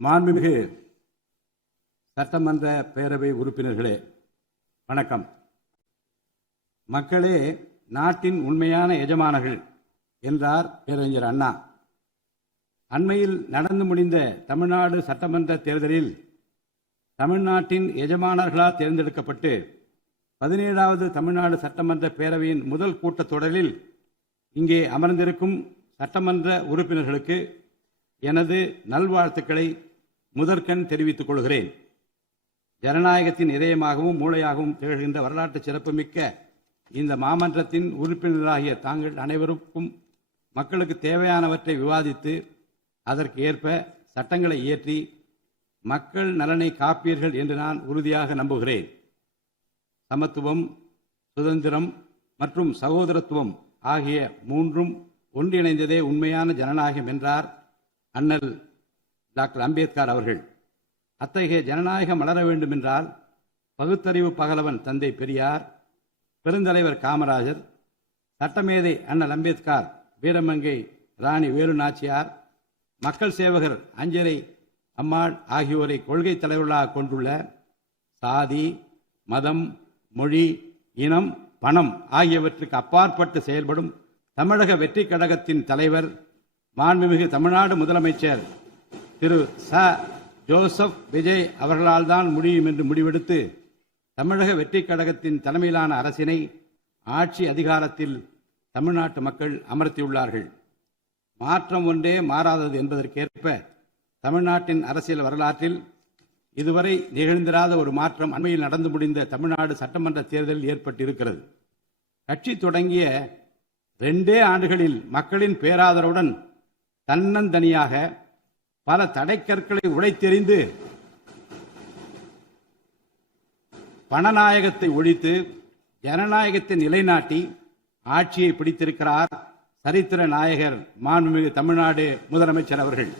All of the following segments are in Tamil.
மாண்புமிகு சட்டமன்ற பேரவை உறுப்பினர்களே, வணக்கம். மக்களே நாட்டின் உண்மையான எஜமானர்கள் என்றார் பேரறிஞர் அண்ணா. அண்மையில் நடந்து முடிந்த தமிழ்நாடு சட்டமன்ற தேர்தலில் தமிழ்நாட்டின் எஜமானர்களால் தேர்ந்தெடுக்கப்பட்டு 17வது தமிழ்நாடு சட்டமன்ற பேரவையின் முதல் கூட்டத்தொடரில் இங்கே அமர்ந்திருக்கும் சட்டமன்ற உறுப்பினர்களுக்கு எனது நல்வாழ்த்துக்களை முதற்கண் தெரிவித்துக் கொள்கிறேன். ஜனநாயகத்தின் இதயமாகவும் மூளையாகவும் திகழ்கின்ற வரலாற்று சிறப்புமிக்க இந்த மாமன்றத்தின் உறுப்பினராகிய தாங்கள் அனைவருக்கும் மக்களுக்கு தேவையானவற்றை விவாதித்து அதற்கு ஏற்ப சட்டங்களை இயற்றி மக்கள் நலனை காப்பீர்கள் என்று நான் உறுதியாக நம்புகிறேன். சமத்துவம், சுதந்திரம் மற்றும் சகோதரத்துவம் ஆகிய மூன்றும் ஒன்றிணைந்ததே உண்மையான ஜனநாயகம் என்றார் அண்ணல் டாக்டர் அம்பேத்கர் அவர்கள். அத்தகைய ஜனநாயகம் வளர வேண்டும் என்றால் பகுத்தறிவு பகலவன் தந்தை பெரியார், பெருந்தலைவர் காமராஜர், சட்டமேதை அண்ணல் அம்பேத்கர், வீரமங்கை ராணி வேலு நாச்சியார், மக்கள் சேவகர் அஞ்சரை அம்மாள் ஆகியோரை கொள்கை தலைவர்களாக கொண்டுள்ள சாதி, மதம், மொழி, இனம், பணம் ஆகியவற்றுக்கு அப்பாற்பட்டு செயல்படும் தமிழக வெற்றி கழகத்தின் தலைவர் மாண்புமிகு தமிழ்நாடு முதலமைச்சர் திரு ச. ஜோசப் விஜய் அவர்களால் தான் முடியும் என்று முடிவெடுத்து தமிழக வெற்றி கழகத்தின் தலைமையிலான அரசினை ஆட்சி அதிகாரத்தில் தமிழ்நாட்டு மக்கள் அமர்த்தியுள்ளார்கள். மாற்றம் ஒன்றே மாறாதது என்பதற்கேற்ப தமிழ்நாட்டின் அரசியல் வரலாற்றில் இதுவரை நிகழ்ந்திராத ஒரு மாற்றம் அண்மையில் நடந்து முடிந்த தமிழ்நாடு சட்டமன்ற தேர்தலில் ஏற்பட்டிருக்கிறது. கட்சி தொடங்கிய 2 ஆண்டுகளில் மக்களின் பேராதரவுடன் தன்னந்தனியாக பல தடைக்கற்களை உடைத்தெறிந்து பணநாயகத்தை ஒழித்து ஜனநாயகத்தை நிலைநாட்டி ஆட்சியை பிடித்திருக்கிறார் சரித்திர நாயகர் மாண்புமிகு தமிழ்நாடு முதலமைச்சர் அவர்கள்.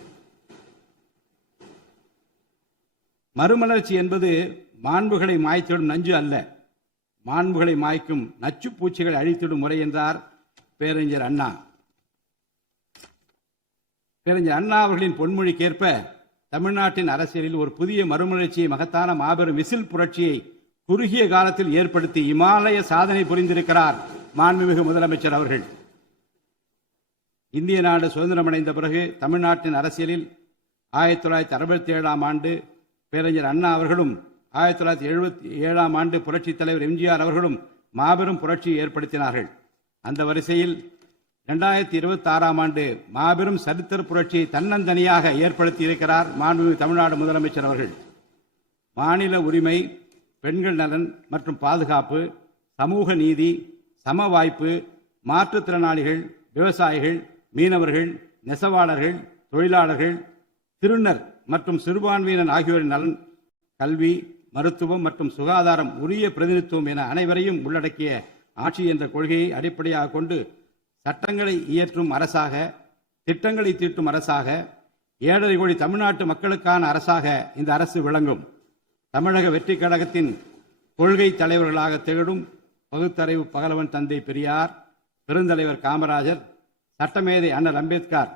மறுமலர்ச்சி என்பது மாண்புகளை மாய்த்திடும் நஞ்சு அல்ல, மாண்புகளை மாய்க்கும் நச்சு பூச்சிகளை அழித்திடும் முறை என்றார் பேரறிஞர் அண்ணா. பேரறிஞர் அண்ணா அவர்களின் பொன்மொழிக்கேற்ப தமிழ்நாட்டின் அரசியலில் ஒரு புதிய மறுமலர்ச்சியை, மகத்தான மாபெரும் விசில் புரட்சியை குறுகிய காலத்தில் ஏற்படுத்தி இமாலய சாதனை புரிந்திருக்கிறார் மாண்புமிகு முதலமைச்சர் அவர்கள். இந்திய நாடு சுதந்திரமடைந்த பிறகு தமிழ்நாட்டின் அரசியலில் 1967ஆம் ஆண்டு பேரறிஞர் அண்ணா அவர்களும் 1977ஆம் ஆண்டு புரட்சித் தலைவர் எம்ஜிஆர் அவர்களும் மாபெரும் புரட்சியை ஏற்படுத்தினார்கள். அந்த வரிசையில் 2026ஆம் ஆண்டு மாபெரும் சரித்திர புரட்சியை தன்னந்தனியாக ஏற்படுத்தி இருக்கிறார் மாண்புமிகு தமிழ்நாடு முதலமைச்சர் அவர்கள். மாநில உரிமை, பெண்கள் நலன் மற்றும் பாதுகாப்பு, சமூக நீதி, சம வாய்ப்பு, மாற்றுத்திறனாளிகள், விவசாயிகள், மீனவர்கள், நெசவாளர்கள், தொழிலாளர்கள், திருநர் மற்றும் சிறுபான்மையினர் ஆகியோரின் நலன், கல்வி, மருத்துவம் மற்றும் சுகாதாரம், உரிய பிரதிநிதித்துவம் என அனைவரையும் உள்ளடக்கிய ஆட்சி என்ற கொள்கையை அடிப்படையாக கொண்டு சட்டங்களை இயற்றும் அரசாக, திட்டங்களை தீட்டும் அரசாக, 7.5 கோடி தமிழ்நாட்டு மக்களுக்கான அரசாக இந்த அரசு விளங்கும். தமிழக வெற்றி கழகத்தின் கொள்கை தலைவர்களாக திகழும் பகுத்தறிவு பகலவன் தந்தை பெரியார், பெருந்தலைவர் காமராஜர், சட்டமேதை அண்ணல் அம்பேத்கர்,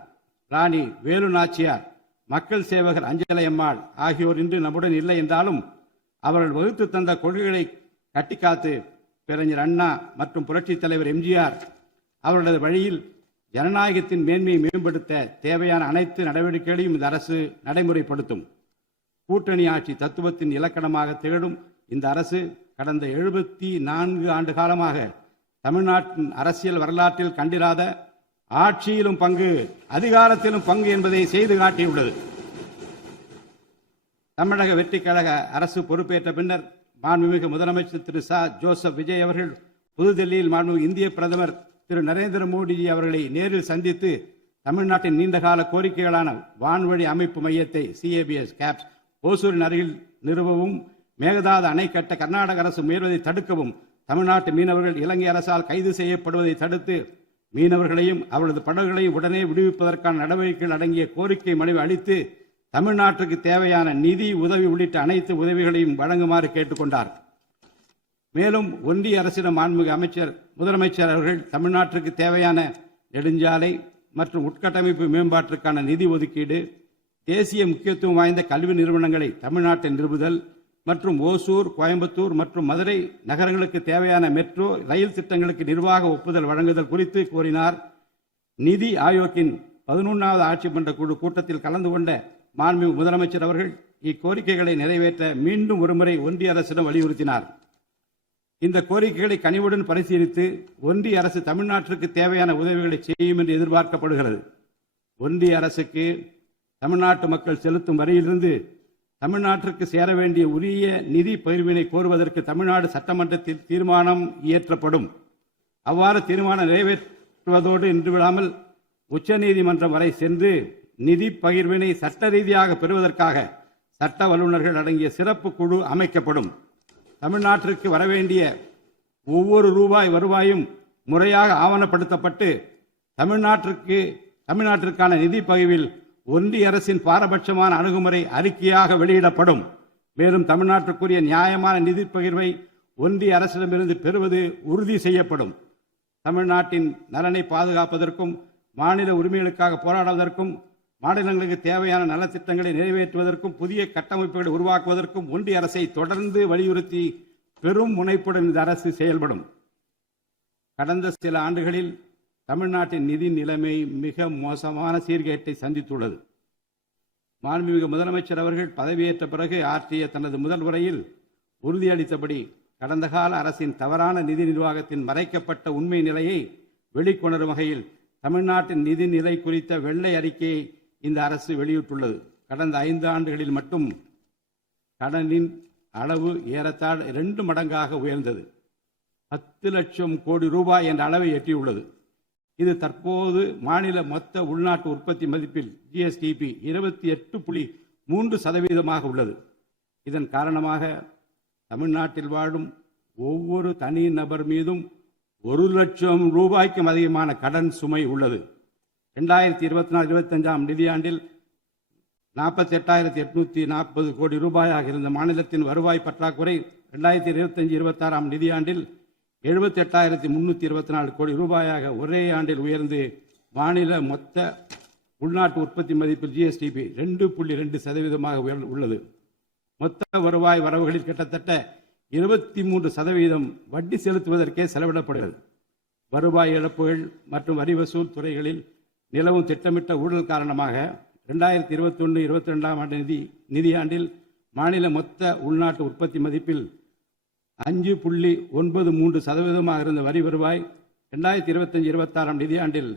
ராணி வேலு நாச்சியார், மக்கள் சேவகர் அஞ்சலை அம்மாள் ஆகியோர் இன்று நம்முடன் இல்லை என்றாலும் அவர்கள் வகுத்து தந்த கொள்கைகளை கட்டிக்காத்து பேரறிஞர் அண்ணா மற்றும் புரட்சித் தலைவர் எம்ஜிஆர் அவர்களது வழியில் ஜனநாயகத்தின் மேன்மையை மேம்படுத்த தேவையான அனைத்து நடவடிக்கைகளையும் இந்த அரசு நடைமுறைப்படுத்தும். கூட்டணி ஆட்சி தத்துவத்தின் இலக்கணமாக திகழும் இந்த அரசு கடந்த 74 ஆண்டு காலமாக தமிழ்நாட்டின் அரசியல் வரலாற்றில் கண்டிராத ஆட்சியிலும் பங்கு, அதிகாரத்திலும் பங்கு என்பதை செய்து காட்டியுள்ளது. தமிழக வெற்றி கழக அரசு பொறுப்பேற்ற பின்னர் மாண்புமிகு முதலமைச்சர் திரு ச. ஜோசப் விஜய் அவர்கள் புதுதில்லியில் மாண்புமிகு இந்திய பிரதமர் திரு நரேந்திர மோடிஜி அவர்களை நேரில் சந்தித்து தமிழ்நாட்டின் நீண்டகால கோரிக்கைகளான வான்வழி அமைப்பு மையத்தை CABS கேப்ஸ் ஓசூரின் அருகில் நிறுவவும், மேகதாது அணை கட்ட கர்நாடக அரசு முயல்வதை தடுக்கவும், தமிழ்நாட்டு மீனவர்கள் இலங்கை அரசால் கைது செய்யப்படுவதை தடுத்து மீனவர்களையும் அவர்களது படகுகளையும் உடனே விடுவிப்பதற்கான நடவடிக்கைகள் அடங்கிய கோரிக்கை மனுவை அளித்து தமிழ்நாட்டிற்கு தேவையான நிதி உதவி உள்ளிட்ட அனைத்து உதவிகளையும் வழங்குமாறு கேட்டுக்கொண்டார். மேலும் ஒன்றிய அரசிடம் மாண்புமிகு முதலமைச்சர் அவர்கள் தமிழ்நாட்டிற்கு தேவையான நெடுஞ்சாலை மற்றும் உட்கட்டமைப்பு மேம்பாட்டிற்கான நிதி ஒதுக்கீடு, தேசிய முக்கியத்துவம் வாய்ந்த கல்வி நிறுவனங்களை தமிழ்நாட்டில் நிறுவுதல் மற்றும் ஓசூர், கோயம்புத்தூர் மற்றும் மதுரை நகரங்களுக்கு தேவையான மெட்ரோ ரயில் திட்டங்களுக்கு நிர்வாக ஒப்புதல் வழங்குதல் குறித்து கோரினார். நிதி ஆயோக்கின் 11வது ஆட்சி மன்ற குழு கூட்டத்தில் கலந்து கொண்ட மாண்புமிகு முதலமைச்சர் அவர்கள் இக்கோரிக்கைகளை நிறைவேற்ற மீண்டும் ஒருமுறை ஒன்றிய அரசிடம் வலியுறுத்தினார். இந்த கோரிக்கைகளை கனிவுடன் பரிசீலித்து ஒன்றிய அரசு தமிழ்நாட்டிற்கு தேவையான உதவிகளை செய்யும் என்று எதிர்பார்க்கப்படுகிறது. ஒன்றிய அரசுக்கு தமிழ்நாட்டு மக்கள் செலுத்தும் வரியிலிருந்து தமிழ்நாட்டிற்கு சேர வேண்டிய உரிய நிதி பகிர்வினை கோருவதற்கு தமிழ்நாடு சட்டமன்றத்தில் தீர்மானம் இயற்றப்படும். அவ்வாறு தீர்மானம் நிறைவேற்றுவதோடு நின்றுவிடாமல் உச்சநீதிமன்றம் வரை சென்று நிதி பகிர்வினை சட்ட ரீதியாக பெறுவதற்காக சட்ட வல்லுநர்கள் அடங்கிய சிறப்பு குழு அமைக்கப்படும். தமிழ்நாட்டிற்கு வரவேண்டிய ஒவ்வொரு ரூபாய் வருவாயும் முறையாக ஆவணப்படுத்தப்பட்டு தமிழ்நாட்டிற்கான நிதி பகிர்வில் ஒன்றிய அரசின் பாரபட்சமான அணுகுமுறை அறிக்கையாக வெளியிடப்படும். மேலும் தமிழ்நாட்டுக்குரிய நியாயமான நிதி பகிர்வை ஒன்றிய அரசிடமிருந்து பெறுவது உறுதி செய்யப்படும். தமிழ்நாட்டின் நலனை பாதுகாப்பதற்கும் மாநில உரிமைகளுக்காக போராடுவதற்கும் மாநிலங்களுக்கு தேவையான நலத்திட்டங்களை நிறைவேற்றுவதற்கும் புதிய கட்டமைப்புகளை உருவாக்குவதற்கும் ஒன்றிய அரசை தொடர்ந்து வலியுறுத்தி பெரும் முனைப்புடன் இந்த அரசு செயல்படும். கடந்த சில ஆண்டுகளில் தமிழ்நாட்டின் நிதி நிலைமை மிக மோசமான சீர்கேட்டை சந்தித்துள்ளது. மாண்புமிகு முதலமைச்சர் அவர்கள் பதவியேற்ற பிறகு ஆற்றிய தனது முதல் உரையில் உறுதியளித்தபடி கடந்த கால அரசின் தவறான நிதி நிர்வாகத்தின் மறைக்கப்பட்ட உண்மை நிலையை வெளிக்கொணரும் வகையில் தமிழ்நாட்டின் நிதி நிலை குறித்த வெள்ளை அறிக்கையை இந்த அரசு வெளியிட்டுள்ளது. கடந்த 5 ஆண்டுகளில் மட்டும் கடனின் அளவு ஏறத்தாழ 2 மடங்காக உயர்ந்தது. 10 லட்சம் கோடி ரூபாய் என்ற அளவை எட்டியுள்ளது. இது தற்போது மாநில மொத்த உள்நாட்டு உற்பத்தி மதிப்பில் ஜிஎஸ்டிபி 28.3% உள்ளது. இதன் காரணமாக தமிழ்நாட்டில் வாழும் ஒவ்வொரு தனி நபர் மீதும் 1 லட்சம் ரூபாய்க்கும் அதிகமான கடன் சுமை உள்ளது. 2024-25 நிதியாண்டில் 48,840 கோடி ரூபாயாக இருந்த மாநிலத்தின் வருவாய் பற்றாக்குறை 2025-26 நிதியாண்டில் 78,324 கோடி ரூபாயாக ஒரே ஆண்டில் உயர்ந்து மாநில மொத்த உள்நாட்டு உற்பத்தி மதிப்பில் ஜிஎஸ்டிபி 2.2% உள்ளது. மொத்த வருவாய் வரவுகளில் கிட்டத்தட்ட 23% வட்டி செலுத்துவதற்கே செலவிடப்படுகிறது. வருவாய் இழப்புகள் மற்றும் வரி வசூல் துறைகளில் நிலவும் திட்டமிட்ட ஊழல் காரணமாக 2021-22 நிதியாண்டில் மாநில மொத்த உள்நாட்டு உற்பத்தி மதிப்பில் 5.93% இருந்த வரி வருவாய் 2025-26 நிதியாண்டில்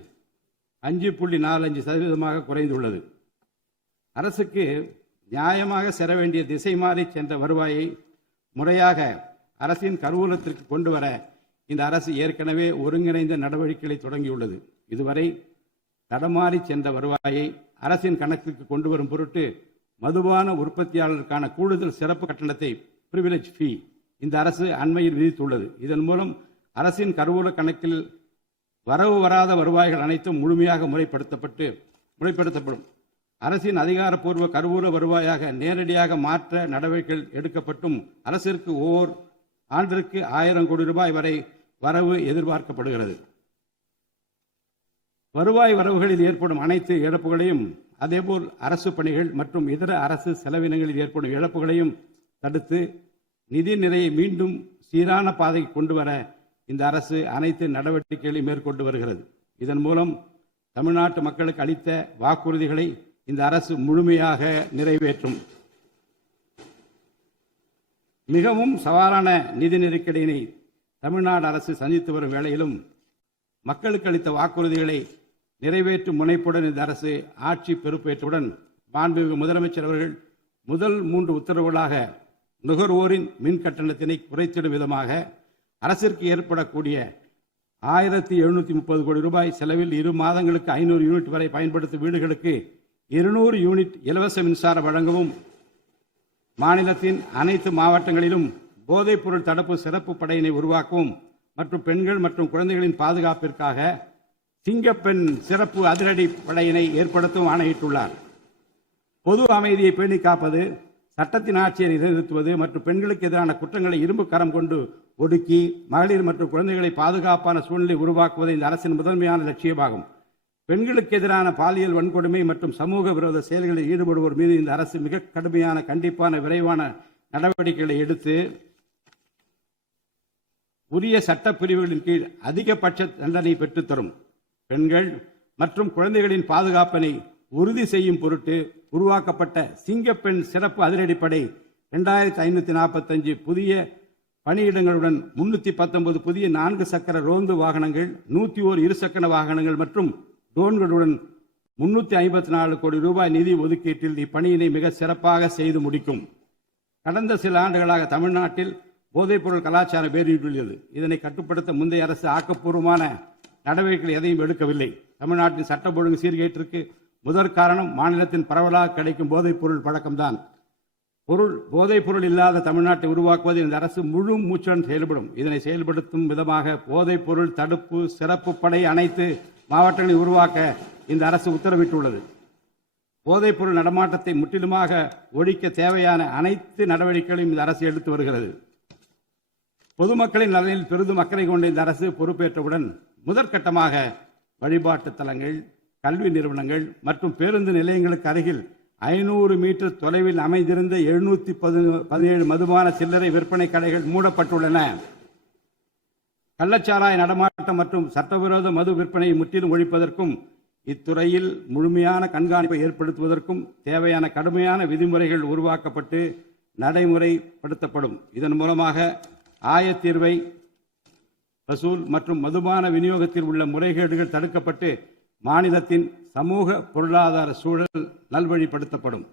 5.45% குறைந்துள்ளது. அரசுக்கு நியாயமாக செல்ல வேண்டிய திசை மாறி சென்ற வருவாயை முறையாக அரசின் கருவூலத்திற்கு கொண்டு வர இந்த அரசு ஏற்கனவே ஒருங்கிணைந்த நடவடிக்கைகளை தொடங்கியுள்ளது. இதுவரை தடமாறி சென்ற வருவாயை அரசின் கணக்குக்கு கொண்டு வரும் பொருட்டு மதுபான உற்பத்தியாளருக்கான கூடுதல் சிறப்பு கட்டணத்தை பிரிவிலேஜ் ஃபீ இந்த அரசு அண்மையில் விதித்துள்ளது. இதன் மூலம் அரசின் கருவூல கணக்கில் வரவு வராத வருவாய்கள் அனைத்தும் முழுமையாக முறைப்படுத்தப்படும். அரசின் அதிகாரப்பூர்வ கருவூல வருவாயாக நேரடியாக மாற்ற நடவடிக்கைகள் எடுக்கப்பட்டும் அரசிற்கு ஓர் ஆண்டிற்கு 1000 கோடி ரூபாய் வரை வரவு எதிர்பார்க்கப்படுகிறது. வருவாய் வரவுகளில் ஏற்படும் அனைத்து இழப்புகளையும் அதேபோல் அரசு பணிகள் மற்றும் இதர அரசு செலவினங்களில் ஏற்படும் இழப்புகளையும் தடுத்து நிதி நிலையை மீண்டும் சீரான பாதைக்கு கொண்டு வர இந்த அரசு அனைத்து நடவடிக்கைகளையும் மேற்கொண்டு வருகிறது. இதன் மூலம் தமிழ்நாட்டு மக்களுக்கு அளித்த வாக்குறுதிகளை இந்த அரசு முழுமையாக நிறைவேற்றும். மிகவும் சவாலான நிதி நெருக்கடியினை தமிழ்நாடு அரசு சந்தித்து வரும் வேளையிலும் மக்களுக்கு அளித்த வாக்குறுதிகளை நிறைவேற்றும் முனைப்புடன் இந்த அரசு ஆட்சி பொறுப்பேற்றவுடன் மாண்புமிகு முதலமைச்சர் அவர்கள் முதல் 3 உத்தரவுகளாக நுகர்வோரின் மின் கட்டணத்தினை குறைத்திடும் விதமாக அரசிற்கு ஏற்படக்கூடிய 1730 கோடி ரூபாய் செலவில் 2 மாதங்களுக்கு 500 யூனிட் வரை பயன்படுத்தும் வீடுகளுக்கு 200 யூனிட் இலவச மின்சாரம் வழங்கவும், மாநிலத்தின் அனைத்து மாவட்டங்களிலும் போதைப் பொருள் தடுப்பு சிறப்பு படையினை உருவாக்கவும் மற்றும் பெண்கள் மற்றும் குழந்தைகளின் பாதுகாப்பிற்காக சிங்கப்பெண் சிறப்பு அதிரடி படையினை ஏற்படுத்தவும் ஆணையிட்டுள்ளார். பொது அமைதியை பேணி காப்பது, சட்டத்தின் ஆட்சியை நிலைநிறுத்துவது மற்றும் பெண்களுக்கு எதிரான குற்றங்களை இரும்பு கரம் கொண்டு ஒடுக்கி மகளிர் மற்றும் குழந்தைகளை பாதுகாப்பான சூழ்நிலை உருவாக்குவது இந்த அரசின் முதன்மையான லட்சியமாகும். பெண்களுக்கு எதிரான பாலியல் வன்கொடுமை மற்றும் சமூக விரோத செயல்களில் ஈடுபடுவோர் மீது இந்த அரசு மிக கடுமையான கண்டிப்பான விரைவான நடவடிக்கைகளை எடுத்து உரிய சட்ட பிரிவுகளின் கீழ் அதிகபட்ச தண்டனை பெற்றுத்தரும். பெண்கள் மற்றும் குழந்தைகளின் பாதுகாப்பினை உறுதி செய்யும் பொருட்டு உருவாக்கப்பட்ட சிங்கப்பெண் சிறப்பு அதிரடிப்படை 2545 புதிய பணியிடங்களுடன் 319 புதிய 4 சக்கர ரோந்து வாகனங்கள், 101 இருசக்கர வாகனங்கள் மற்றும் ட்ரோன்களுடன் 354 கோடி ரூபாய் நிதி ஒதுக்கீட்டில் இப்பணியினை மிக சிறப்பாக செய்து முடிக்கும். கடந்த சில ஆண்டுகளாக தமிழ்நாட்டில் போதைப்பொருள் கலாச்சாரம் வேரூன்றியுள்ளது. இதனை கட்டுப்படுத்த முந்தைய அரசு ஆக்கப்பூர்வமான நடவடிக்கைகள் எதையும் எடுக்கவில்லை. தமிழ்நாட்டின் சட்டம் ஒழுங்கு சீர்கேட்டிற்கு முதற் காரணம் மாநிலத்தின் பரவலாக கிடைக்கும் போதைப்பொருள் பழக்கம்தான். போதைப்பொருள் இல்லாத தமிழ்நாட்டை உருவாக்குவது இந்த அரசு முழு மூச்சுடன் செயல்படும். இதனை செயல்படுத்தும் விதமாக போதைப்பொருள் தடுப்பு சிறப்பு படை அனைத்து மாவட்டங்களை உருவாக்க இந்த அரசு உத்தரவிட்டுள்ளது. போதைப்பொருள் நடமாட்டத்தை முற்றிலுமாக ஒழிக்க தேவையான அனைத்து நடவடிக்கைகளையும் இந்த அரசு எடுத்து வருகிறது. பொதுமக்களின் நலனில் பெரிதும் அக்கறை கொண்ட இந்த அரசு பொறுப்பேற்றவுடன் முதற்கட்டமாக வழிபாட்டு தலங்கள், கல்வி நிறுவனங்கள் மற்றும் பேருந்து நிலையங்களுக்கு அருகில் 500 மீட்டர் தொலைவில் அமைந்திருந்த 717 மதுபான சில்லறை விற்பனை கடைகள் மூடப்பட்டுள்ளன. கள்ளச்சாராய நடமாட்டம் மற்றும் சட்டவிரோத மது விற்பனையை முற்றிலும் ஒழிப்பதற்கும் இத்துறையில் முழுமையான கண்காணிப்பை ஏற்படுத்துவதற்கும் தேவையான கடுமையான விதிமுறைகள் உருவாக்கப்பட்டு நடைமுறைப்படுத்தப்படும். இதன் மூலமாக ஆயத்தீர்வை வசூல் மற்றும் மதுபான விநியோகத்தில் உள்ள முறைகேடுகள் தடுக்கப்பட்டு மாநிலத்தின் சமூக பொருளாதார சூழல் நல்வழிப்படுத்தப்படும்.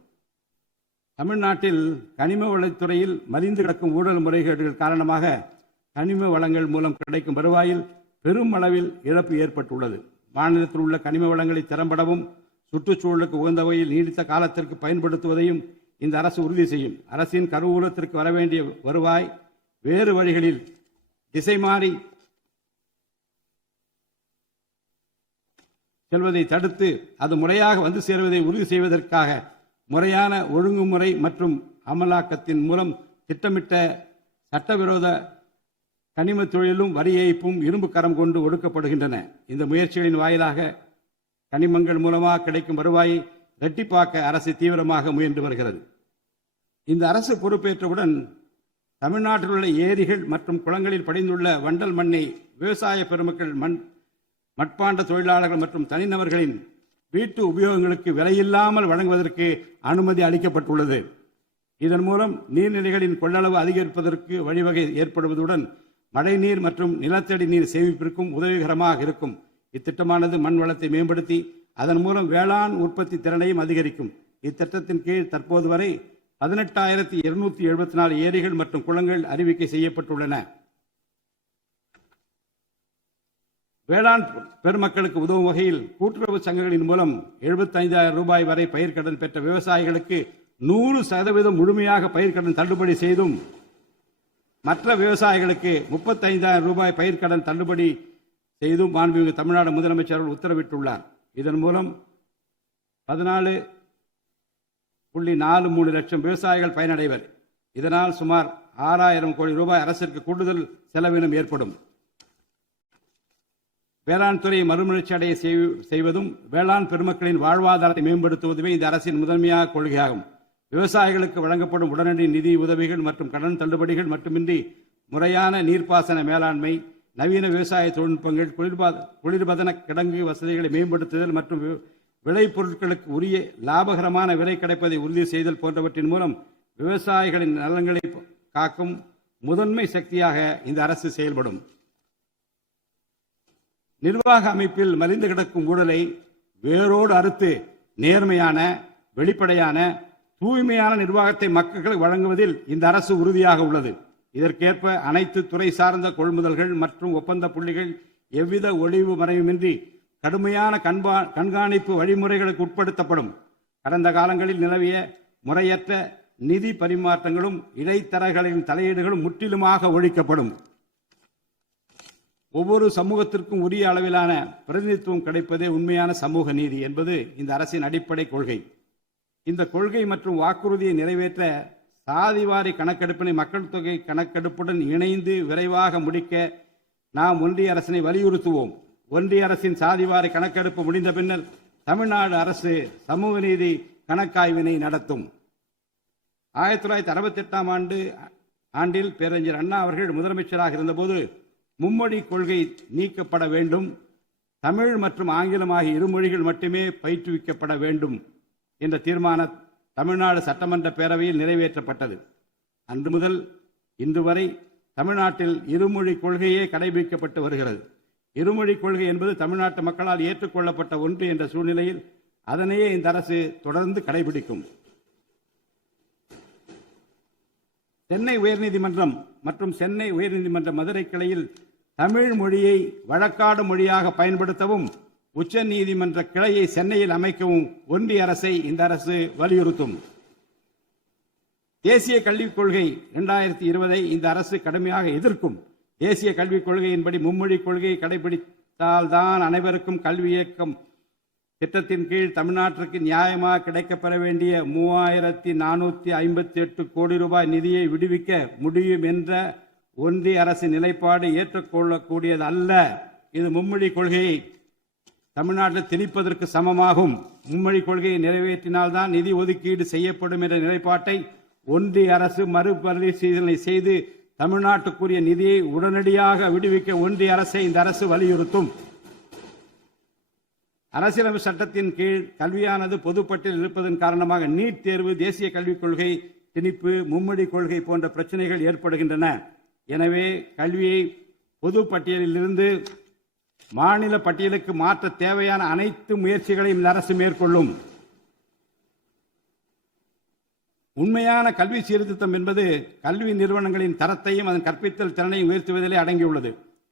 தமிழ்நாட்டில் கனிம வளத்துறையில் மலிந்து கிடக்கும் ஊழல் முறைகேடுகள் காரணமாக கனிம வளங்கள் மூலம் கிடைக்கும் வருவாயில் பெரும் அளவில் இழப்பு ஏற்பட்டுள்ளது. மாநிலத்தில் உள்ள கனிம வளங்களை திறம்படவும் சுற்றுச்சூழலுக்கு உகந்த வகையில் நீடித்த காலத்திற்கு பயன்படுத்துவதையும் இந்த அரசு உறுதி செய்யும். அரசின் கருவூலத்திற்கு வரவேண்டிய வருவாய் வேறு வழிகளில் திசை மாறி செல்வதை தடுத்து அது முறையாக வந்து சேருவதை உறுதி செய்வதற்காக முறையான ஒழுங்குமுறை மற்றும் அமலாக்கத்தின் மூலம் திட்டமிட்ட சட்டவிரோத கனிம தொழிலும் வரி ஏய்ப்பும் இரும்பு கரம் கொண்டு ஒடுக்கப்படுகின்றன. இந்த முயற்சிகளின் வாயிலாக கனிமங்கள் மூலமாக கிடைக்கும் வருவாயை இரட்டிப்பாக்க அரசு தீவிரமாக முயன்று வருகிறது. இந்த அரசு பொறுப்பேற்றவுடன் தமிழ்நாட்டில் உள்ள ஏரிகள் மற்றும் குளங்களில் படிந்துள்ள வண்டல் மண்ணை விவசாய பெருமக்கள், மட்பாண்ட தொழிலாளர்கள் மற்றும் தனிநபர்களின் வீட்டு உபயோகங்களுக்கு விலையில்லாமல் வழங்குவதற்கு அனுமதி அளிக்கப்பட்டுள்ளது. இதன் மூலம் நீர்நிலைகளின் கொள்ளளவு அதிகரிப்பதற்கு வழிவகை ஏற்படுவதுடன் மழைநீர் மற்றும் நிலத்தடி நீர் சேமிப்பிற்கும் உதவிகரமாக இருக்கும். இத்திட்டமானது மண் வளத்தை மேம்படுத்தி அதன் மூலம் வேளாண் உற்பத்தி திறனையும் அதிகரிக்கும். இத்திட்டத்தின் கீழ் தற்போது வரை 18,274 ஏரிகள் மற்றும் குளங்கள் அறிவிக்கை செய்யப்பட்டுள்ளன. வேளாண் பெருமக்களுக்கு உதவும் வகையில் கூட்டுறவு சங்கங்களின் மூலம் 75,000 ரூபாய் வரை பயிர்க்கடன் பெற்ற விவசாயிகளுக்கு 100% முழுமையாக பயிர்க்கடன் தள்ளுபடி செய்தும், மற்ற விவசாயிகளுக்கு 35,000 ரூபாய் பயிர்க்கடன் தள்ளுபடி செய்தும் மாண்புமிகு தமிழ்நாடு முதலமைச்சர் உத்தரவிட்டுள்ளார். இதன் மூலம் 14.43 லட்சம் விவசாயிகள் பயனடைவர். இதனால் சுமார் 6,000 கோடி ரூபாய் அரசிற்கு கூடுதல் செலவினம் ஏற்படும். வேளாண் துறையை மறுமலர்ச்சி அடைய செய்வதும் வேளாண் பெருமக்களின் வாழ்வாதாரத்தை மேம்படுத்துவதுமே இந்த அரசின் முதன்மையாக கொள்கையாகும். விவசாயிகளுக்கு வழங்கப்படும் உடனடி நிதி உதவிகள் மற்றும் கடன் தள்ளுபடிகள் மட்டுமின்றி முறையான நீர்ப்பாசன மேலாண்மை, நவீன விவசாய தொழில்நுட்பங்கள், குளிர்பதன கிடங்கு வசதிகளை மேம்படுத்துதல் மற்றும் விளைபொருட்களுக்கு உரிய லாபகரமான விலை கிடைப்பதை உறுதி செய்தல் போன்றவற்றின் மூலம் விவசாயிகளின் நலன்களை காக்கும் முதன்மை சக்தியாக இந்த அரசு செயல்படும். நிர்வாக அமைப்பில் மலிந்து கிடக்கும் ஊழலை வேரோடு அறுத்து நேர்மையான, வெளிப்படையான, தூய்மையான நிர்வாகத்தை மக்களுக்கு வழங்குவதில் இந்த அரசு உறுதியாக உள்ளது. இதற்கேற்ப அனைத்து துறை சார்ந்த கொள்முதல்கள் மற்றும் ஒப்பந்த புள்ளிகள் எவ்வித ஒளிவு மறைவுமின்றி கடுமையான கண்காணிப்பு வழிமுறைகளுக்கு உட்படுத்தப்படும். கடந்த காலங்களில் நிலவிய முறையற்ற நிதி பரிமாற்றங்களும் இடைத்தரகர்களின் தலையீடுகளும் முற்றிலுமாக ஒழிக்கப்படும். ஒவ்வொரு சமூகத்திற்கும் உரிய அளவிலான பிரதிநிதித்துவம் கிடைப்பதே உண்மையான சமூக நீதி என்பது இந்த அரசின் அடிப்படை கொள்கை. இந்த கொள்கை மற்றும் வாக்குறுதியை நிறைவேற்ற சாதிவாரி கணக்கெடுப்பினை மக்கள் தொகை கணக்கெடுப்புடன் இணைந்து விரைவாக முடிக்க நாம் ஒன்றிய அரசினை வலியுறுத்துவோம். ஒன்றிய அரசின் சாதிவாரி கணக்கெடுப்பு முடிந்த பின்னர் தமிழ்நாடு அரசு சமூக நீதி கணக்காய்வினை நடத்தும். 1968 ஆண்டில் பேரறிஞர் அண்ணா அவர்கள் முதலமைச்சராக இருந்தபோது மும்மொழி கொள்கை நீக்கப்பட வேண்டும், தமிழ் மற்றும் ஆங்கிலம் ஆகிய இருமொழிகள் மட்டுமே பயிற்றுவிக்கப்பட வேண்டும் என்ற தீர்மானம் தமிழ்நாடு சட்டமன்ற பேரவையில் நிறைவேற்றப்பட்டது. அன்று முதல் இன்று வரை தமிழ்நாட்டில் இருமொழி கொள்கையே கடைபிடிக்கப்பட்டு வருகிறது. இருமொழி கொள்கை என்பது தமிழ்நாட்டு மக்களால் ஏற்றுக்கொள்ளப்பட்ட ஒன்று என்ற சூழ்நிலையில் அதனையே இந்த அரசு தொடர்ந்து கடைபிடிக்கும். சென்னை உயர்நீதிமன்றம் மற்றும் சென்னை உயர்நீதிமன்ற மதுரை கிளையில் தமிழ் மொழியை வழக்காடு மொழியாக பயன்படுத்தவும் உச்ச நீதிமன்ற கிளையை சென்னையில் அமைக்கவும் ஒன்றிய அரசை இந்த அரசு வலியுறுத்தும். தேசிய கல்விக் கொள்கை 2020 இந்த அரசு கடுமையாக எதிர்க்கும். தேசிய கல்விக் கொள்கையின்படி மும்மொழி கொள்கையை கடைபிடித்தால்தான் அனைவருக்கும் கல்வி இயக்கம் திட்டத்தின் கீழ் தமிழ்நாட்டிற்கு நியாயமாக கிடைக்கப்பெற வேண்டிய 3458 கோடி ரூபாய் நிதியை விடுவிக்க முடியும் என்ற ஒன்றிய அரசின் நிலைப்பாடு ஏற்றுக்கொள்ளக்கூடியது அல்ல. இது மும்மொழி கொள்கையை தமிழ்நாட்டில் திணிப்பதற்கு சமமாகும். மும்மொழி கொள்கையை நிறைவேற்றினால்தான் நிதி ஒதுக்கீடு செய்யப்படும் என்ற நிலைப்பாட்டை ஒன்றிய அரசு மறுபரிசீலனை செய்து தமிழ்நாட்டுக்குரிய நிதியை உடனடியாக விடுவிக்க ஒன்றிய அரசை இந்த அரசு வலியுறுத்தும். அரசியலமைப்பு சட்டத்தின் கீழ் கல்வியானது பொதுப்பட்டியலில் இருப்பதன் காரணமாக நீட் தேர்வு, தேசிய கல்விக் கொள்கை திணிப்பு, மும்மொழி கொள்கை போன்ற பிரச்சனைகள் ஏற்படுகின்றன. எனவே கல்வியை பொது பட்டியலில் இருந்து மாநில பட்டியலுக்கு மாற்ற தேவையான அனைத்து முயற்சிகளையும் இந்த அரசு மேற்கொள்ளும். உண்மையான கல்வி சீர்திருத்தம் என்பது கல்வி நிறுவனங்களின் தரத்தையும் அதன் கற்பித்தல் திறனையும் உயர்த்துவதிலே அடங்கியுள்ளது.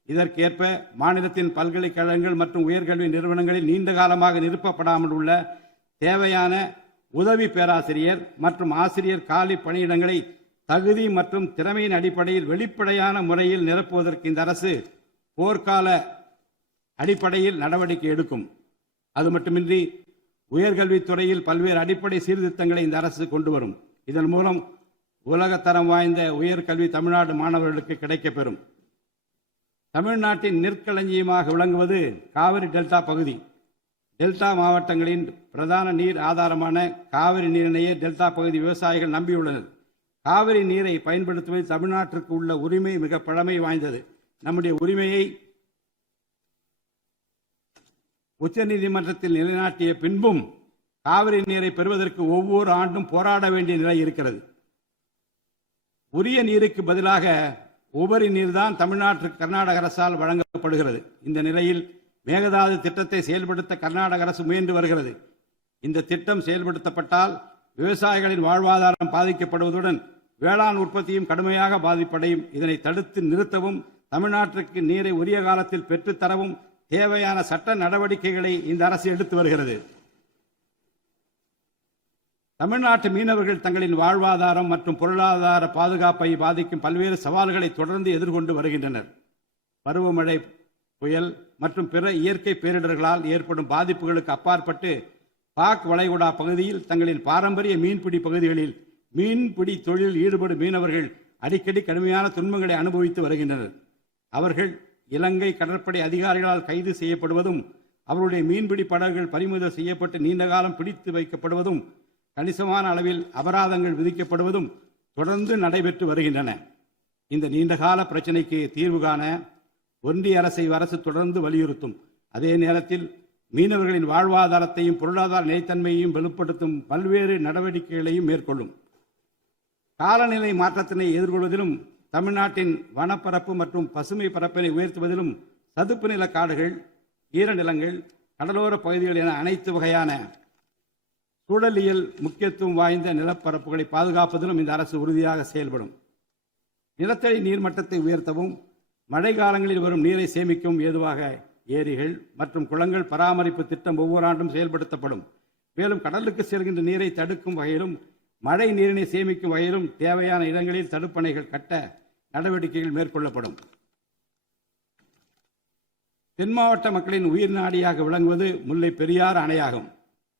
இதற்கேற்ப மாநிலத்தின் பல்கலைக்கழகங்கள் மற்றும் உயர்கல்வி நிறுவனங்களில் நீண்ட காலமாக நிரப்பப்படாமல் உள்ள தேவையான உதவி பேராசிரியர் மற்றும் ஆசிரியர் காலி பணியிடங்களை தகுதி மற்றும் திறமையின் அடிப்படையில் வெளிப்படையான முறையில் நிரப்புவதற்கு இந்த அரசு போர்க்கால அடிப்படையில் நடவடிக்கை எடுக்கும். அது மட்டுமின்றி உயர்கல்வித்துறையில் பல்வேறு அடிப்படை சீர்திருத்தங்களை இந்த அரசு கொண்டு வரும். இதன் மூலம் உலகத்தரம் வாய்ந்த உயர்கல்வி தமிழ்நாடு மாணவர்களுக்கு கிடைக்கப்பெறும். தமிழ்நாட்டின் நெற்களஞ்சியமாக விளங்குவது காவிரி டெல்டா பகுதி. டெல்டா மாவட்டங்களின் பிரதான நீர் ஆதாரமான காவிரி நீரினையே டெல்டா பகுதி விவசாயிகள் நம்பியுள்ளனர். காவிரி நீரை பயன்படுத்துவதில் தமிழ்நாட்டிற்கு உள்ள உரிமை மிக பழமை வாய்ந்தது. நம்முடைய உரிமையை உச்சநீதிமன்றத்தில் நிலைநாட்டிய பின்பும் காவிரி நீரை பெறுவதற்கு ஒவ்வொரு ஆண்டும் போராட வேண்டிய நிலை இருக்கிறது. உரிய நீருக்கு பதிலாக உபரி நீர்தான் தமிழ்நாட்டிற்கு கர்நாடக அரசால் வழங்கப்படுகிறது. இந்த நிலையில் மேகதாது திட்டத்தை செயல்படுத்த கர்நாடக அரசு முயன்று வருகிறது. இந்த திட்டம் செயல்படுத்தப்பட்டால் விவசாயிகளின் வாழ்வாதாரம் பாதிக்கப்படுவதுடன் வேளாண் உற்பத்தியும் கடுமையாக பாதிப்படையும். இதனை தடுத்து நிறுத்தவும் தமிழ்நாட்டிற்கு நீரை உரிய காலத்தில் பெற்றுத்தரவும் தேவையான சட்ட நடவடிக்கைகளை இந்த அரசு எடுத்து வருகிறது. தமிழ்நாட்டு மீனவர்கள் தங்களின் வாழ்வாதாரம் மற்றும் பொருளாதார பாதுகாப்பை பாதிக்கும் பல்வேறு சவால்களை தொடர்ந்து எதிர்கொண்டு வருகின்றனர். பருவமழை, புயல் மற்றும் பிற இயற்கை பேரிடர்களால் ஏற்படும் பாதிப்புகளுக்கு அப்பாற்பட்டு பாக் வளைகுடா பகுதியில் தங்களின் பாரம்பரிய மீன்பிடி பகுதிகளில் மீன்பிடி தொழிலில் ஈடுபடும் மீனவர்கள் அடிக்கடி கடுமையான துன்பங்களை அனுபவித்து வருகின்றனர். அவர்கள் இலங்கை கடற்படை அதிகாரிகளால் கைது செய்யப்படுவதும் அவருடைய மீன்பிடி படகுகள் பறிமுதல் செய்யப்பட்டு நீண்ட காலம் பிடித்து வைக்கப்படுவதும் கணிசமான அளவில் அபராதங்கள் விதிக்கப்படுவதும் தொடர்ந்து நடைபெற்று வருகின்றன. இந்த நீண்டகால பிரச்சினைக்கு தீர்வு காண ஒன்றிய அரசு தொடர்ந்து வலியுறுத்தும். அதே நேரத்தில் மீனவர்களின் வாழ்வாதாரத்தையும் பொருளாதார நிலைத்தன்மையையும் வலுப்படுத்தும் பல்வேறு நடவடிக்கைகளையும் மேற்கொள்ளும். காலநிலை மாற்றத்தினை எதிர்கொள்வதிலும் தமிழ்நாட்டின் வனப்பரப்பு மற்றும் பசுமை பரப்பினை உயர்த்துவதிலும் சதுப்பு நில காடுகள், ஈரநிலங்கள், கடலோர பகுதிகள் என அனைத்து வகையான சூழலியல் முக்கியத்துவம் வாய்ந்த நிலப்பரப்புகளை பாதுகாப்பதிலும் இந்த அரசு உறுதியாக செயல்படும். நிலத்தடி நீர்மட்டத்தை உயர்த்தவும் மழை காலங்களில் வரும் நீரை சேமிக்கவும் ஏதுவாக ஏரிகள் மற்றும் குளங்கள் பராமரிப்பு திட்டம் ஒவ்வொரு ஆண்டும் செயல்படுத்தப்படும். மேலும் கடலுக்கு செல்கின்ற நீரை தடுக்கும் வகையிலும் மழை நீரினை சேமிக்கும் வகையிலும் தேவையான இடங்களில் தடுப்பணைகள் கட்ட நடவடிக்கைகள் மேற்கொள்ளப்படும். தென் மாவட்ட மக்களின் உயிர் நாடியாக விளங்குவது முல்லை பெரியாறு அணையாகும்.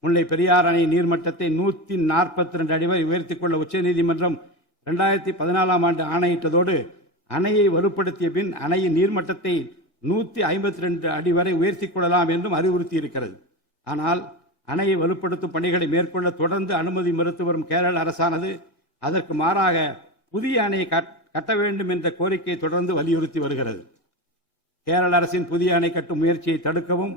முல்லை பெரியாறு அணை நீர்மட்டத்தை 142 அடி வரை உயர்த்திக் கொள்ள உச்சநீதிமன்றம் 2014 ஆண்டு ஆணையிட்டதோடு அணையை வலுப்படுத்திய பின் அணையின் நீர்மட்டத்தை 152 அடி வரை உயர்த்திக் கொள்ளலாம் என்றும் அறிவுறுத்தி இருக்கிறது. ஆனால் அணையை வலுப்படுத்தும் பணிகளை மேற்கொள்ள தொடர்ந்து அனுமதி மறுத்து வரும் கேரள அரசானது அதற்கு மாறாக புதிய அணையை கட்ட வேண்டும் என்ற கோரிக்கையை தொடர்ந்து வலியுறுத்தி வருகிறது. கேரள அரசின் புதிய அணை கட்டும் முயற்சியை தடுக்கவும்,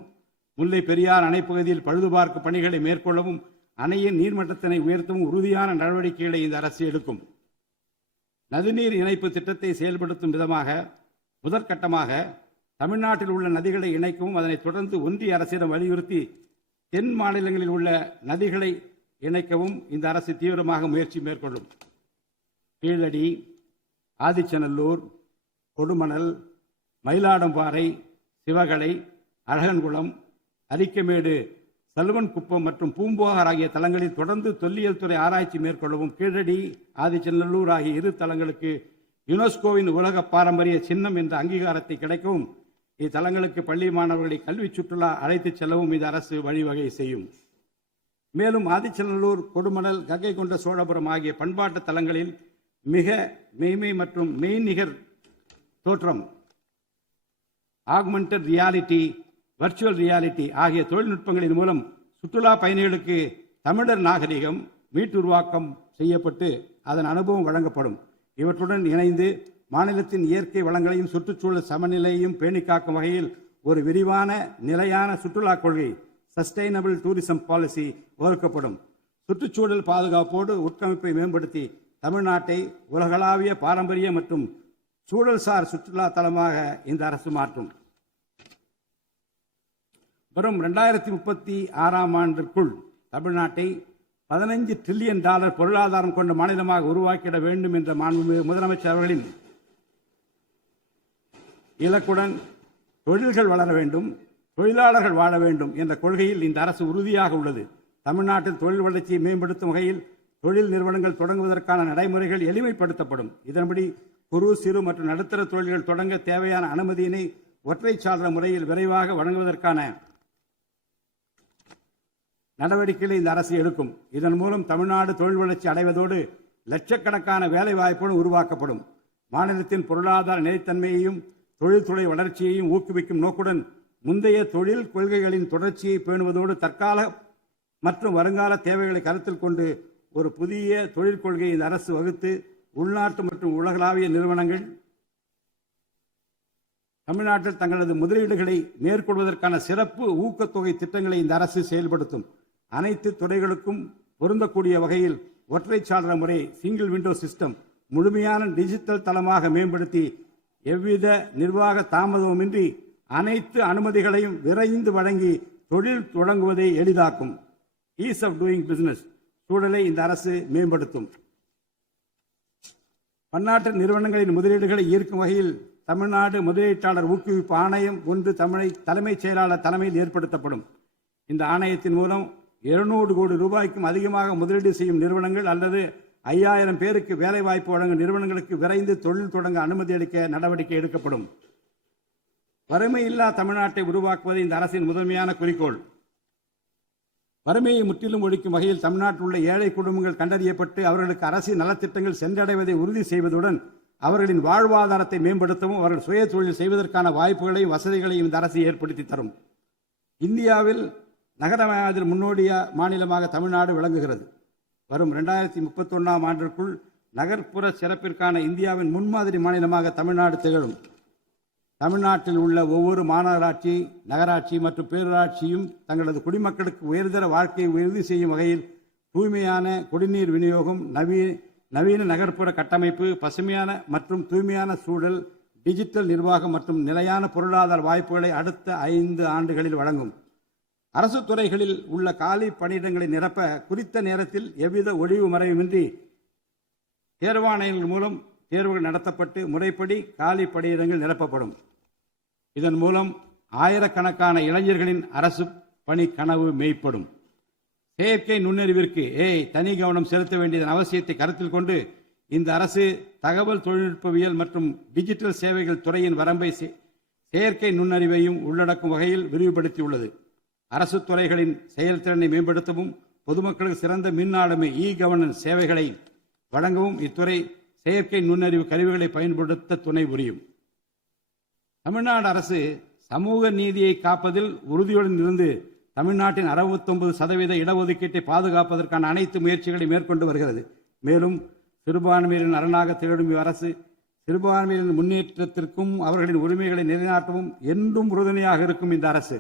முல்லை பெரியார் அணைப்பகுதியில் பழுதுபார்க்கும் பணிகளை மேற்கொள்ளவும், அணையின் நீர்மட்டத்தினை உயர்த்தவும் உறுதியான நடவடிக்கைகளை இந்த அரசு எடுக்கும். நதிநீர் இணைப்பு திட்டத்தை செயல்படுத்தும் விதமாக முதற்கட்டமாக தமிழ்நாட்டில் உள்ள நதிகளை இணைக்கவும், அதனைத் தொடர்ந்து ஒன்றிய அரசிடம் வலியுறுத்தி தென் மாநிலங்களில் உள்ள நதிகளை இணைக்கவும் இந்த அரசு தீவிரமாக முயற்சி மேற்கொள்ளும். கீழடி, ஆதிச்சநல்லூர், கொடுமணல், மயிலாடும்பாறை, சிவகலை, அழகன்குளம், அரிக்கமேடு, சல்வன்குப்பம் மற்றும் பூம்புகார் ஆகிய தலங்களில் தொடர்ந்து தொல்லியல் துறை ஆராய்ச்சி மேற்கொள்ளவும், கீழடி, ஆதிச்சநல்லூர் ஆகிய இரு தலங்களுக்கு யுனெஸ்கோவின் உலக பாரம்பரிய சின்னம் என்ற அங்கீகாரத்தை கிடைக்கவும், இத்தலங்களுக்கு பள்ளி மாணவர்களை கல்வி சுற்றுலா அழைத்துச் செல்லவும் இந்த அரசு வழிவகை செய்யும். மேலும் ஆதிச்சநல்லூர், கொடுமணல், கங்கை கொண்ட சோழபுரம் ஆகிய பண்பாட்டு தலங்களில் மிக மெய்மை மற்றும் மெய்நிகர் தோற்றம், ஆக்மெண்டட் ரியாலிட்டி, வர்ச்சுவல் ரியாலிட்டி ஆகிய தொழில்நுட்பங்களின் மூலம் சுற்றுலா பயணிகளுக்கு தமிழர் நாகரிகம் மீட்டுருவாக்கம் செய்யப்பட்டு அதன் அனுபவம் வழங்கப்படும். இவற்றுடன் இணைந்து மாநிலத்தின் இயற்கை வளங்களையும் சுற்றுச்சூழல் சமநிலையையும் பேணிக்காக்கும் வகையில் ஒரு விரிவான நிலையான சுற்றுலா கொள்கை, சஸ்டைனபிள் டூரிசம் பாலிசி வகுக்கப்படும். சுற்றுச்சூழல் பாதுகாப்போடு உட்கமைப்பை மேம்படுத்தி தமிழ்நாட்டை உலகளாவிய பாரம்பரிய மற்றும் சூழல்சார் சுற்றுலா தலமாக இந்த அரசு மாற்றும். வரும் 2036ஆம் ஆண்டிற்குள் தமிழ்நாட்டை $15 டிரில்லியன் பொருளாதாரம் கொண்ட மாநிலமாக உருவாக்கிட வேண்டும் என்ற முதலமைச்சர் அவர்களின் இலக்குடன் தொழில்கள் வளர வேண்டும், தொழிலாளர்கள் வாழ வேண்டும் என்ற கொள்கையில் இந்த அரசு உறுதியாக உள்ளது. தமிழ்நாட்டில் தொழில் வளர்ச்சியை மேம்படுத்தும் வகையில் தொழில் நிறுவனங்கள் தொடங்குவதற்கான நடைமுறைகள் எளிமைப்படுத்தப்படும். இதன்படி குறு, சிறு மற்றும் நடுத்தர தொழில்கள் தொடங்க தேவையான அனுமதியினை ஒற்றைச்சாளர முறையில் விரைவாக வழங்குவதற்கான நடவடிக்கைகளை இந்த அரசு எடுக்கும். இதன் மூலம் தமிழ்நாடு தொழில் வளர்ச்சி அடைவதோடு லட்சக்கணக்கான வேலை வாய்ப்புகள் உருவாக்கப்படும். மாநிலத்தின் பொருளாதார நிலைத்தன்மையையும் தொழில்துறை வளர்ச்சியையும் ஊக்குவிக்கும் நோக்குடன் முந்தைய தொழில் கொள்கைகளின் தொடர்ச்சியை பேணுவதோடு தற்கால மற்றும் வருங்கால தேவைகளை கருத்தில் கொண்டு ஒரு புதிய தொழில் கொள்கையை இந்த அரசு வகுத்து உள்நாட்டு மற்றும் உலகளாவிய நிறுவனங்கள் தமிழ்நாட்டில் தங்களது முதலீடுகளை மேற்கொள்வதற்கான சிறப்பு ஊக்கத்தொகை திட்டங்களை இந்த அரசு செயல்படுத்தும். அனைத்து துறைகளுக்கும் பொருந்தக்கூடிய வகையில் ஒற்றைச்சாளர முறை, சிங்கிள் விண்டோ சிஸ்டம் முழுமையான டிஜிட்டல் தளமாக மேம்படுத்தி எவ்வித நிர்வாக தாமதமின்றி அனைத்து அனுமதிகளையும் விரைந்து வழங்கி தொழில் தொடங்குவதை எளிதாக்கும். ஈஸ் ஆஃப் டூயிங் பிசினஸ் சூழலை இந்த அரசு மேம்படுத்தும். பன்னாட்டு நிறுவனங்களின் முதலீடுகளை ஈர்க்கும் வகையில் தமிழ்நாடு முதலீட்டாளர் ஊக்குவிப்பு ஆணையம் ஒன்று தலைமைச் செயலாளர் தலைமையில் ஏற்படுத்தப்படும். இந்த ஆணையத்தின் மூலம் 200 கோடி ரூபாய்க்கும் அதிகமாக முதலீடு செய்யும் நிறுவனங்கள் அல்லது 5000 பேருக்கு வேலைவாய்ப்பு வழங்கும் நிறுவனங்களுக்கு விரைந்து தொழில் தொடங்க அனுமதி அளிக்க நடவடிக்கை எடுக்கப்படும். வறுமையில்லா தமிழ்நாட்டை உருவாக்குவது இந்த அரசின் முதன்மையான குறிக்கோள். வறுமையை முற்றிலும் ஒழிக்கும் வகையில் தமிழ்நாட்டில் உள்ள ஏழை குடும்பங்கள் கண்டறியப்பட்டு அவர்களுக்கு அரசின் நலத்திட்டங்கள் சென்றடைவதை உறுதி செய்வதுடன் அவர்களின் வாழ்வாதாரத்தை மேம்படுத்தவும் அவர்கள் சுய தொழில் செய்வதற்கான வாய்ப்புகளையும் வசதிகளையும் இந்த அரசு ஏற்படுத்தி தரும். இந்தியாவில் நகரமயமாதல் முன்னோடிய மாநிலமாக தமிழ்நாடு விளங்குகிறது. வரும் 2031ஆம் ஆண்டிற்குள் நகர்ப்புற சிறப்பிற்கான இந்தியாவின் முன்மாதிரி மாநிலமாக தமிழ்நாடு திகழும். தமிழ்நாட்டில் உள்ள ஒவ்வொரு மாநகராட்சி, நகராட்சி மற்றும் பேரூராட்சியும் தங்களது குடிமக்களுக்கு உயர்தர வாழ்க்கையை உறுதி செய்யும் வகையில் தூய்மையான குடிநீர் விநியோகம், நவீன நகர்ப்புற கட்டமைப்பு, பசுமையான மற்றும் தூய்மையான சூழல், டிஜிட்டல் நிர்வாகம் மற்றும் நிலையான பொருளாதார வாய்ப்புகளை அடுத்த 5 ஆண்டுகளில் வழங்கும். அரசு துறைகளில் உள்ள காலி பணியிடங்களை நிரப்ப குறித்த நேரத்தில் எவ்வித ஒளிவு மறைவுமின்றி தேர்வாணையங்கள் மூலம் தேர்வுகள் நடத்தப்பட்டு முறைப்படி காலி பணியிடங்கள் நிரப்பப்படும். இதன் மூலம் ஆயிரக்கணக்கான இளைஞர்களின் அரசு பணி கனவு மெய்ப்படும். செயற்கை நுண்ணறிவிற்கு தனி கவனம் செலுத்த வேண்டியதன் அவசியத்தை கருத்தில் கொண்டு இந்த அரசு தகவல் தொழில்நுட்பவியல் மற்றும் டிஜிட்டல் சேவைகள் துறையின் வரம்பை செயற்கை நுண்ணறிவையும் உள்ளடக்கும் வகையில் விரிவுபடுத்தியுள்ளது. அரசு துறைகளின் செயல்திறனை மேம்படுத்தவும் பொதுமக்களுக்கு சிறந்த மின் ஆளுமை கவர்னன்ஸ் சேவைகளை வழங்கவும் இத்துறை செயற்கை நுண்ணறிவு கருவிகளை பயன்படுத்த துணை புரியும். தமிழ்நாடு அரசு சமூக நீதியை காப்பதில் உறுதியுடன் இருந்து தமிழ்நாட்டின் 69% இடஒதுக்கீட்டை பாதுகாப்பதற்கான அனைத்து முயற்சிகளை மேற்கொண்டு வருகிறது. மேலும் சிறுபான்மையினரின் அரணாக திகழும் அரசு சிறுபான்மையினரின் முன்னேற்றத்திற்கும் அவர்களின் உரிமைகளை நிலைநாட்டவும் என்றும் உறுதுணையாக இருக்கும் இந்த அரசு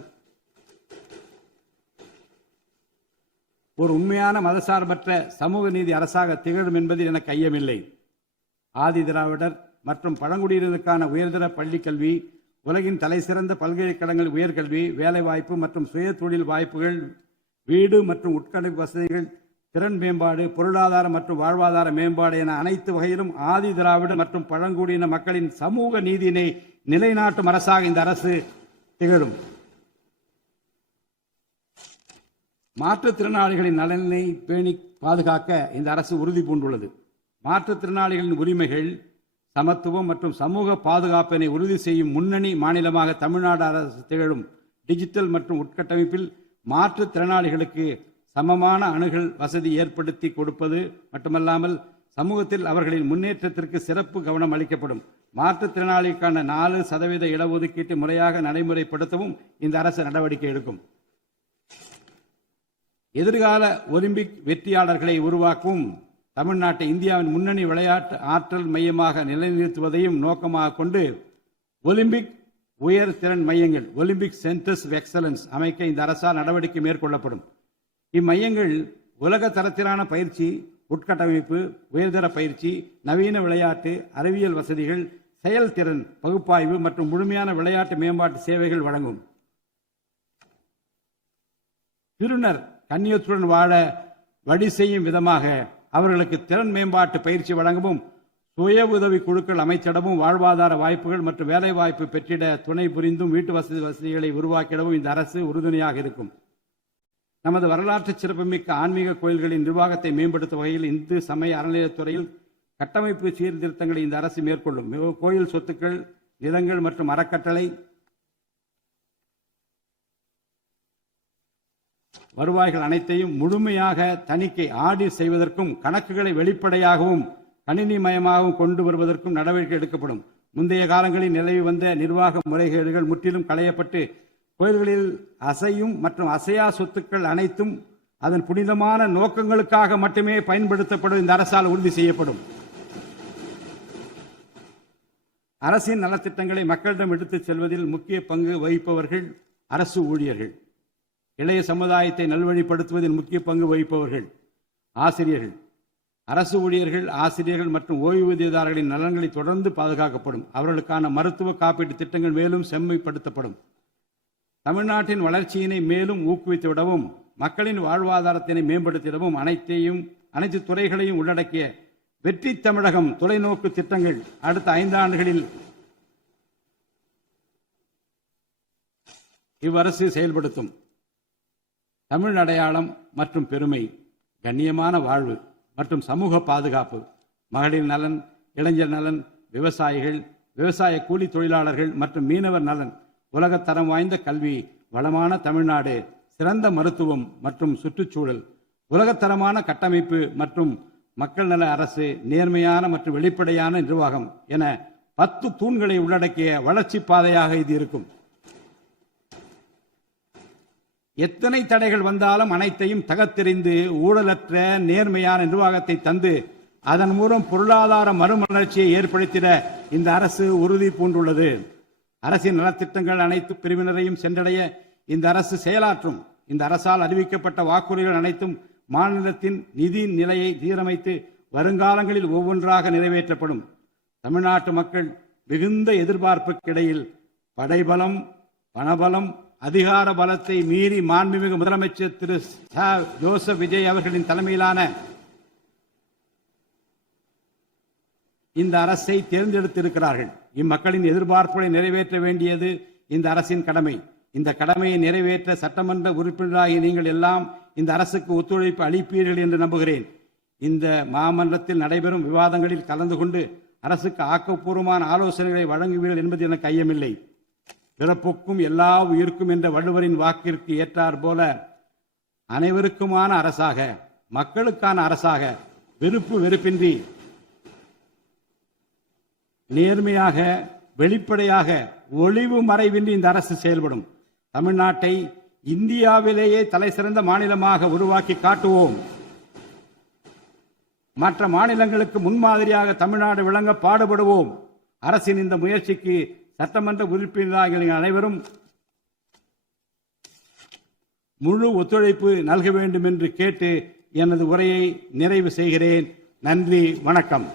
ஒரு உண்மையான மதசார்பற்ற சமூக நீதி அரசாக திகழும் என்பதில் எனக்கு ஐயமில்லை. ஆதி திராவிடர் மற்றும் பழங்குடியினருக்கான உயர்தர பள்ளிக் கல்வி, உலகின் தலைசிறந்த பல்கலைக்கழகங்கள், உயர்கல்வி, வேலைவாய்ப்பு மற்றும் சுய தொழில் வாய்ப்புகள், வீடு மற்றும் உட்கட்டமைப்பு வசதிகள், திறன் மேம்பாடு, பொருளாதார மற்றும் வாழ்வாதார மேம்பாடு என அனைத்து வகையிலும் ஆதி திராவிடர் மற்றும் பழங்குடியின மக்களின் சமூக நீதியினை நிலைநாட்டும் அரசாக இந்த அரசு திகழும். மாற்றுத்திறனாளிகளின் நலனை பேணி பாதுகாக்க இந்த அரசு உறுதி பூண்டுள்ளது. மாற்றுத்திறனாளிகளின் உரிமைகள், சமத்துவம் மற்றும் சமூக பாதுகாப்பினை உறுதி செய்யும் முன்னணி மாநிலமாக தமிழ்நாடு அரசு திகழும். டிஜிட்டல் மற்றும் உட்கட்டமைப்பில் மாற்றுத்திறனாளிகளுக்கு சமமான அணுகல் வசதி ஏற்படுத்தி கொடுப்பது மட்டுமல்லாமல் சமூகத்தில் அவர்களின் முன்னேற்றத்திற்கு சிறப்பு கவனம் அளிக்கப்படும். மாற்றுத்திறனாளிக்கான 4% இடஒதுக்கீட்டை முறையாக நடைமுறைப்படுத்தவும் இந்த அரசு நடவடிக்கை எடுக்கும். எதிர்கால ஒலிம்பிக் வெற்றியாளர்களை உருவாக்கவும் தமிழ்நாட்டை இந்தியாவின் முன்னணி விளையாட்டு ஆற்றல் மையமாக நிலைநிறுத்துவதையும் நோக்கமாக கொண்டு ஒலிம்பிக் உயர் திறன் மையங்கள், ஒலிம்பிக் சென்டர்ஸ் ஆஃப் எக்ஸலன்ஸ் அமைக்க இந்த அரசால் நடவடிக்கை மேற்கொள்ளப்படும். இம்மையங்கள் உலக தரத்திலான பயிற்சி, உட்கட்டமைப்பு, உயர்தர பயிற்சி, நவீன விளையாட்டு, அறிவியல் வசதிகள், செயல்திறன் பகுப்பாய்வு மற்றும் முழுமையான விளையாட்டு மேம்பாட்டு சேவைகள் வழங்கும். திருநர் கண்ணியத்துடன் வாழ வழி செய்யும் விதமாக அவர்களுக்கு திறன் மேம்பாட்டு பயிற்சி வழங்கவும், சுய உதவி குழுக்கள் அமைச்சிடவும், வாழ்வாதார வாய்ப்புகள் மற்றும் வேலை வாய்ப்பு பெற்றிட துணை புரிந்தும் வீட்டு வசதிகளை உருவாக்கிடவும் இந்த அரசு உறுதுணையாக இருக்கும். நமது வரலாற்று சிறப்புமிக்க ஆன்மீக கோயில்களின் நிர்வாகத்தை மேம்படுத்தும் வகையில் இந்து சமய அறநிலையத்துறையில் கட்டமைப்பு சீர்திருத்தங்களை இந்த அரசு மேற்கொள்ளும். கோயில் சொத்துக்கள், நிலங்கள் மற்றும் அறக்கட்டளை வருவாய்கள் அனைத்தையும் முழுமையாக தணிக்கை ஆடிட் செய்வதற்கும் கணக்குகளை வெளிப்படையாகவும் கணினிமயமாகவும் கொண்டு வருவதற்கும் நடவடிக்கை எடுக்கப்படும். முந்தைய காலங்களில் நிலவி வந்த நிர்வாக முறைகேடுகள் முற்றிலும் களையப்பட்டு கோயில்களில் அசையும் மற்றும் அசையா சொத்துக்கள் அனைத்தும் அதன் புனிதமான நோக்கங்களுக்காக மட்டுமே பயன்படுத்தப்படும் இந்த அரசால் உறுதி செய்யப்படும். அரசின் நலத்திட்டங்களை மக்களிடம் எடுத்துச் செல்வதில் முக்கிய பங்கு வகிப்பவர்கள் அரசு ஊழியர்கள். இளைய சமுதாயத்தை நல்வழிப்படுத்துவதில் முக்கிய பங்கு வகிப்பவர்கள் ஆசிரியர்கள். அரசு ஊழியர்கள், ஆசிரியர்கள் மற்றும் ஓய்வூதியதாரர்களின் நலன்களை தொடர்ந்து பாதுகாக்கப்படும். அவர்களுக்கான மருத்துவ காப்பீட்டு திட்டங்கள் மேலும் செம்மைப்படுத்தப்படும். தமிழ்நாட்டின் வளர்ச்சியினை மேலும் ஊக்குவித்துவிடவும், மக்களின் வாழ்வாதாரத்தினை மேம்படுத்திடவும் அனைத்து துறைகளையும் உள்ளடக்கிய வெற்றி தமிழகம் தொலைநோக்கு திட்டங்கள் அடுத்த 5 ஆண்டுகளில் இவ்வரசு செயல்படுத்தும். தமிழ் அடையாளம் மற்றும் பெருமை, கண்ணியமான வாழ்வு மற்றும் சமூக பாதுகாப்பு, மகளிர் நலன், இளைஞர் நலன், விவசாயிகள், விவசாய கூலி தொழிலாளர்கள் மற்றும் மீனவர் நலன், உலகத்தரம் வாய்ந்த கல்வி, வளமான தமிழ்நாடு, சிறந்த மருத்துவம் மற்றும் சுற்றுச்சூழல், உலகத்தரமான கட்டமைப்பு மற்றும் மக்கள் நல அரசு, நேர்மையான மற்றும் வெளிப்படையான நிர்வாகம் என 10 தூண்களை உள்ளடக்கிய வளர்ச்சி பாதையாக இது இருக்கும். எத்தனை தடைகள் வந்தாலும் அனைத்தையும் தகர்த்தெறிந்து ஊழலற்ற நேர்மையான நிர்வாகத்தை தந்து அதன் மூலம் பொருளாதார மறுமலர்ச்சியை ஏற்படுத்திட இந்த அரசு உறுதி பூண்டுள்ளது. அரசின் நலத்திட்டங்கள் அனைத்து பிரிவினரையும் சென்றடைய இந்த அரசு செயலாற்றும். இந்த அரசால் அறிவிக்கப்பட்ட வாக்குறுதிகள் அனைத்தும் மாநிலத்தின் நிதி நிலையை சீரமைத்து வருங்காலங்களில் ஒவ்வொன்றாக நிறைவேற்றப்படும். தமிழ்நாட்டு மக்கள் மிகுந்த எதிர்பார்ப்புக்கிடையில் படைபலம், பணபலம், அதிகார பலத்தை மீறி மாண்புமிகு முதலமைச்சர் திரு ஜோசப் விஜய் அவர்களின் தலைமையிலான இந்த அரசை தேர்ந்தெடுத்திருக்கிறார்கள். இம்மக்களின் எதிர்பார்ப்புகளை நிறைவேற்ற வேண்டியது இந்த அரசின் கடமை. இந்த கடமையை நிறைவேற்ற சட்டமன்ற உறுப்பினராகி நீங்கள் எல்லாம் இந்த அரசுக்கு ஒத்துழைப்பு அளிப்பீர்கள் என்று நம்புகிறேன். இந்த மாமன்றத்தில் நடைபெறும் விவாதங்களில் கலந்து கொண்டு அரசுக்கு ஆக்கப்பூர்வமான ஆலோசனைகளை வழங்குவீர்கள் என்பது எனக்கு ஐயமில்லை. பிறப்புக்கும் எல்லா உயிர்க்கும் என்ற வள்ளுவரின் வாக்கிற்கு ஏற்றார் போல அனைவருக்குமான அரசாக, மக்களுக்கான அரசாக, வெறுப்பு வெறுப்பின்றி நேர்மையாக, வெளிப்படையாக, ஒளிவு மறைவின்றி இந்த அரசு செயல்படும். தமிழ்நாட்டை இந்தியாவிலேயே தலைசிறந்த மாநிலமாக உருவாக்கி காட்டுவோம். மற்ற மாநிலங்களுக்கு முன்மாதிரியாக தமிழ்நாடு விளங்க பாடுபடுவோம். அரசின் இந்த முயற்சிக்கு சட்டமன்ற உறுப்பினர்கள் அனைவரும் முழு ஒத்துழைப்பு நல்க வேண்டும் என்று கேட்டு எனது உரையை நிறைவு செய்கிறேன். நன்றி, வணக்கம்.